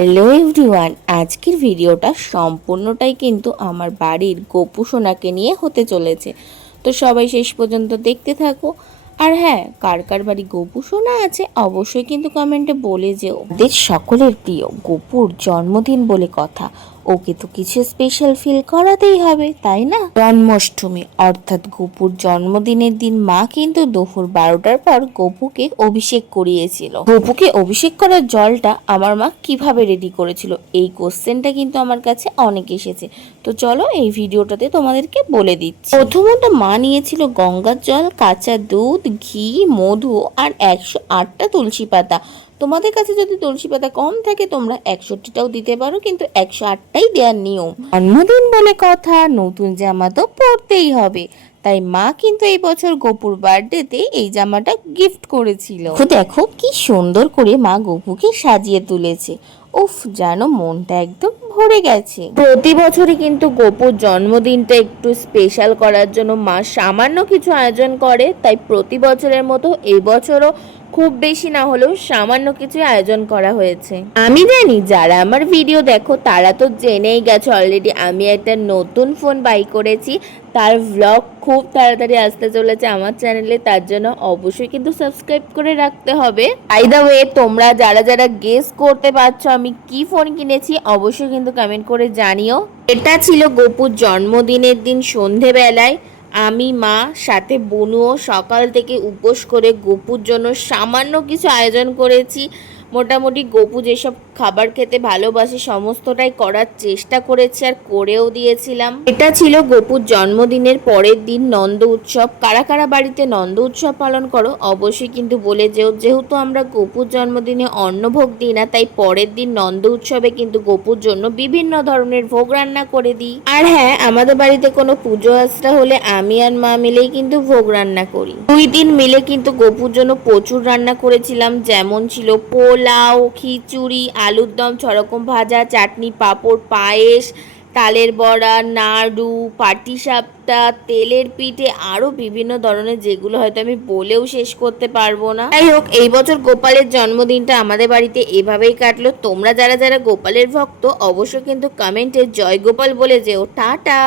Hello everyone আজকের ভিডিওটা সম্পূর্ণটাই কিন্তু আমার বাড়ির গোপু সোনাকে নিয়ে হতে চলেছে। তো সবাই শেষ পর্যন্ত দেখতে থাকো। আর হ্যাঁ কার কার বাড়ি গোপু সোনা আছে অবশ্যই কিন্তু কমেন্টে বলে যেও। ওদের সকলের প্রিয় গোপুর জন্মদিন বলে কথা। ওকে তো কিছু স্পেশাল ফিল করাতেই হবে, তাই না? জন্মাষ্টমী, অর্থাৎ গোপুর জন্মদিনের দিন মা কিন্তু দুপুর বারোটার পর গোপুকে অভিষেক করিয়েছিল। গোপুকে অভিষেক করার জলটা আমার মা কীভাবে রেডি করেছিল, এই কোশ্চেনটা কিন্তু আমার কাছে অনেক এসেছে। তো চলো এই ভিডিওটাতে তোমাদেরকে বলে দিচ্ছি। প্রথমত মা নিয়েছিল গঙ্গার জল, কাঁচা দুধ, ঘি, মধু আর একশো আটটা তুলসী পাতা। তোমাদের কাছে যদি তুলসী পাতা কম থাকে, তোমরা একষট্টিটাও দিতে পারো, কিন্তু একশো আটটাই দেওয়ার নিয়ম। জন্মদিন বলে কথা, নতুন জামা তো পরতেই হবে। তাই মা কিন্তু এই বছর গোপুর বার্থডেতে এই জামাটা গিফট করেছিল। দেখো কি সুন্দর করে মা গোপুকে সাজিয়ে তুলেছে। উফ যেন মনটা একদম ভরে গেছে। প্রতি বছরই কিন্তু গোপুর জন্মদিনটা একটু স্পেশাল করার জন্য মা সামান্য কিছু আয়োজন করে তাই প্রতি বছরের মতো এই বছরও খুব বেশি না হলেও সামান্য কিছু আয়োজন করা হয়েছে। আমি জানি যারা আমার ভিডিও দেখো তারা তো জেনেই গেছো অলরেডি আমি একটা নতুন ফোন বাই করেছি। তার ভ্লগ খুব তাড়াতাড়ি আসতে চলেছে আমার চ্যানেলে তার জন্য অবশ্যই কিন্তু সাবস্ক্রাইব করে রাখতে হবে। আই দা ওয়ে তোমরা যারা যারা গেস করতে পারছ আমি কি ফোন কিনেছি, অবশ্যই কিন্তু কমেন্ট করে জানিও। এটা ছিল গোপুর জন্মদিনের দিন সন্ধেবেলায়। আমি, মা, সাথে বনুও সকাল থেকে উপোস করে গোপুর জন্য সামান্য কিছু আয়োজন করেছি। মোটামুটি গোপু যেসব খাবার খেতে ভালোবাসে, সমস্তটাই করার চেষ্টা করেছি আর করেও দিয়েছিলাম। এটা ছিল গোপুর জন্মদিনের পরের দিন নন্দ উৎসব। কারা কারা বাড়িতে নন্দ উৎসব পালন করো অবশ্যই কিন্তু বলে যেও। যেহেতু আমরা গোপুর জন্মদিনে অন্নভোগ দিই না, তাই পরের দিন নন্দ উৎসবে কিন্তু গোপুর জন্য বিভিন্ন ধরনের ভোগ রান্না করে দিই। আর হ্যাঁ আমাদের বাড়িতে কোনো পুজো আশ্রা হলে আমি আর মা মিলেই কিন্তু ভোগ রান্না করি। দুই দিন মিলে কিন্তু গোপুর জন্য প্রচুর রান্না করেছিলাম, যেমন ছিল পোলাও, খিচুড়ি, আলুর দম ছরকম ভাজা, চাটনি, পাঁপড়, পায়েস, তালের বড়া, নাড়ু পাটিসাপটা তেলের পিঠে আরও বিভিন্ন ধরনের যেগুলো হয়তো আমি বলেও শেষ করতে পারব না। যাই হোক, এই বছর গোপালের জন্মদিনটা আমাদের বাড়িতে এভাবেই কাটলো। তোমরা যারা যারা গোপালের ভক্ত, অবশ্যই কিন্তু কমেন্টে জয় গোপাল বলে যেও। টাটা!